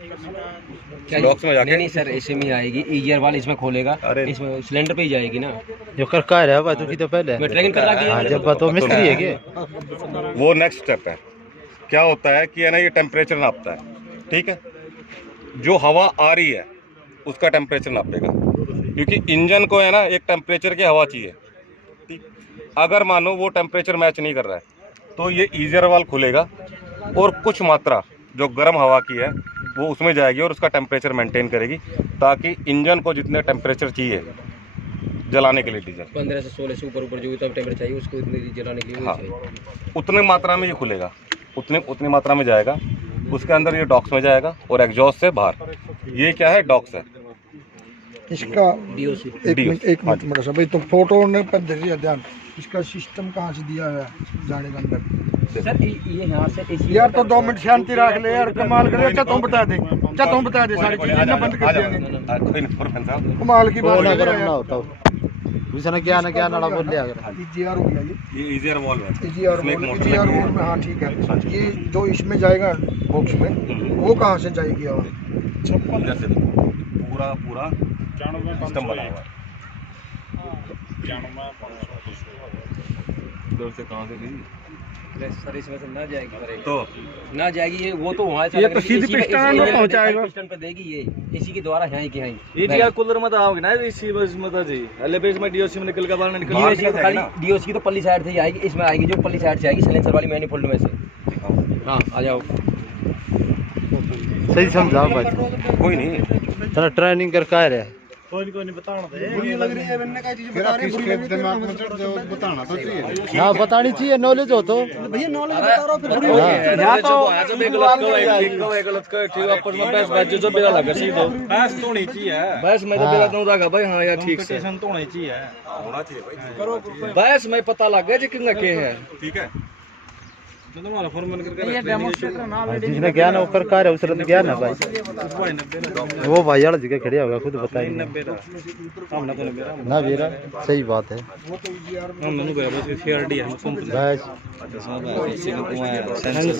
Box में जाके नहीं सर, ऐसे में आएगी ईयर वाल इसमें खोलेगा, इसमें सिलेंडर पे ही जाएगी ना। जो कर का रहा है तो पहले लेकिन कर रहा हाँ, जब तो मिस्त्री है क्या? वो नेक्स्ट स्टेप है। क्या होता है कि है ना, ये टेम्परेचर नापता है, ठीक है। जो हवा आ रही है उसका टेम्परेचर नापेगा, क्योंकि इंजन को है ना एक टेम्परेचर की हवा चाहिए, ठीक। अगर मानो वो टेम्परेचर मैच नहीं कर रहा है तो ये ईजर वाल्व खुलेगा और कुछ मात्रा जो गर्म हवा की है वो उसमें जाएगी और उसका टेम्परेचर मेंटेन करेगी, ताकि इंजन को जितने टेम्परेचर चाहिए जलाने के लिए डीजल 15 से 16 से ऊपर जो टेम्परेचर चाहिए उसको इतनी जलाने के लिए हाँ, उतने मात्रा में ये खुलेगा, उतनी मात्रा में जाएगा। उसके अंदर ये डॉक्स में जाएगा और एग्जॉस्ट से बाहर। ये क्या है? डॉक्स है इसका। DOC। एक मिनट मेरा सब, तो फोटो ने पर दे ध्यान, इसका सिस्टम कहाँ से दिया है जाने के अंदर? सर ये यहाँ से यार तो 2 मिनट शांति रख ले यार, कमाल करे। अच्छा तुम बता दे, सारी चीजें ना बंद कर देंगे। कमाल की बात है यार। क्या ना नाड़ा बोल लिया अगर EGR हो गया ये ईजर वॉल्व है। EGR वॉल्व में। हाँ ठीक है। ये जो इसमें जाएगा बॉक्स में, वो कहाँ से जाएगी? और इधर से पूरा सिस्टम बना हुआ है। इधर से कहाँ से गई? सर इसमें से ना जाएगी, तो ना जाएगी ये, वो तो वहाँ ये तो सीधी पिस्टन में पहुंचाएगा, पिस्टन पे देगी ये, इसी के द्वारा यहाँ की यहाँ EGR कूलर में आओगे ना इसी बस में जी अल्ले बेस में DOC में निकल के बाहर निकल DOC की तो पल्ली साइड से ही आएगी, इसमें आएगी जो पल्ली साइड से आएगी साइलेंसर वाली मैनिफोल्ड में से। हाँ आ जाओ, सही समझाओ भाई। कोई नहीं, चलो ट्रेनिंग कर का रहा है। कोई नहीं बताना बुरी लग रही है बनने का चीज बता रहे हैं, बुरी लग रही है दिमाग में चढ़ जाओ, बताना तो चाहिए। हाँ बतानी चाहिए, नॉलेज हो तो भैया नॉलेज बता रहा हूं, फिर बुरी यहाँ तो एक गलत का ठीक आपस में बस बात जो बेरा लगा सही दो बस तो नहीं चाहिए बस मैं तो बेरा दूं रहा भाई। हाँ यार ठीक से तो नहीं चाहिए, होना चाहिए भाई। बस मैं पता लग गया जी किंगा के है, ठीक है। तो तुम्हारा फॉर्मूला करके ये डेमोस्ट्रेटर ना जिसने ज्ञान है ऊपर कार है उसने तो ज्ञान है भाई। वो भाई यार जगह खड़िया होगा, खुद बताएंगे ना बेरा। सही बात है। हम दोनों बस CRD है बस अच्छा सब है